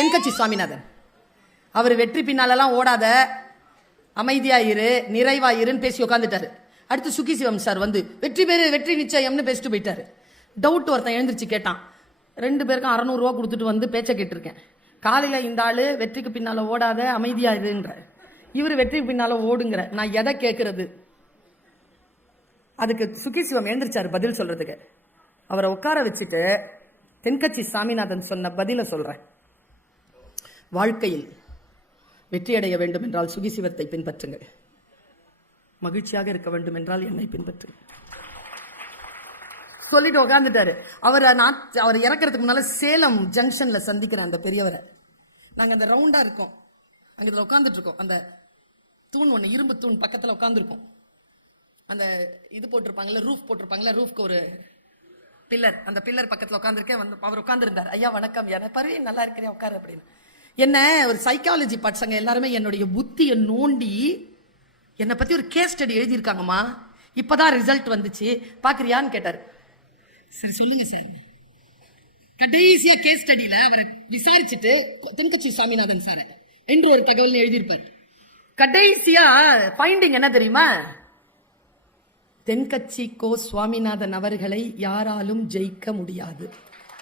தென்கட்சி சுவாமிநாதன். அவர் வெற்றி பின்னாலெல்லாம் ஓடாத, அமைதியாயிரு, நிறைவாயிருன்னு பேசி உட்காந்துட்டாரு. அடுத்து சுகி சிவம் சார் வந்து வெற்றி பேரு, வெற்றி நிச்சயம்னு பேசிட்டு போயிட்டாரு. டவுட் ஒருத்தன் எழுந்திரிச்சு கேட்டான். 2 பேருக்கும் 600 ரூபா கொடுத்துட்டு வந்து பேச்ச கேட்டிருக்கேன். காலையில இந்த ஆளு வெற்றிக்கு பின்னால ஓடாத, அமைதியாயிருன்ற, இவரு வெற்றிக்கு பின்னால ஓடுங்கிற, நான் எதை கேட்கறது? அதுக்கு சுகி சிவம் எழுந்திரிச்சாரு பதில் சொல்றதுக்கு. அவரை உட்கார வச்சுட்டு தென்கட்சி சாமிநாதன் சொன்ன பதில சொல்றேன். வாழ்க்கையில் வெற்றியடைய வேண்டும் என்றால் சுகி சிவத்தை பின்பற்றுங்கள். மகிழ்ச்சியாக இருக்க வேண்டும் என்றால் என்னை பின்பற்றுங்கள் சொல்லிட்டு உட்காந்துட்டாரு. அவர் இறக்கிறதுக்கு முன்னால சேலம் ஜங்ஷன்ல சந்திக்கிற அந்த பெரியவரை, நாங்க அந்த ரவுண்டா இருக்கோம், அங்க இதுல உட்காந்துட்டு இருக்கோம். அந்த தூண் ஒண்ணு, இரும்பு தூண் பக்கத்துல உட்காந்துருக்கோம். அந்த இது போட்டிருப்பாங்கல்ல, ரூஃப் போட்டிருப்பாங்கல்ல, ரூஃப்க்கு ஒரு பில்லர், அந்த பில்லர் பக்கத்துல உட்காந்துருக்கேன். வந்து அவர் உட்காந்துருந்தார். ஐயா வணக்கம், என்ன பருவி நல்லா இருக்கிறேன் உட்காரு அப்படின்னு. என்ன ஒரு சைக்காலஜி பசங்க எல்லாருமே என்னுடைய புத்தியை நோண்டி என்னை பத்தி ஒரு கேஸ் ஸ்டடி எழுதியிருக்காங்கம்மா, இப்பதான் ரிசல்ட் வந்துச்சு, பாக்குறியான்னு கேட்டாரு. சரி சொல்லுங்க சார். கடைசியா கேஸ் ஸ்டடியில அவரை விசாரிச்சுட்டு தென்கட்சி சாமிநாதன் சார் என்று ஒரு தகவல் எழுதியிருப்பார். கடைசியா ஃபைண்டிங் என்ன தெரியுமா? தென்கட்சி கோ சுவாமிநாதன் அவர்களை யாராலும் ஜெயிக்க முடியாது.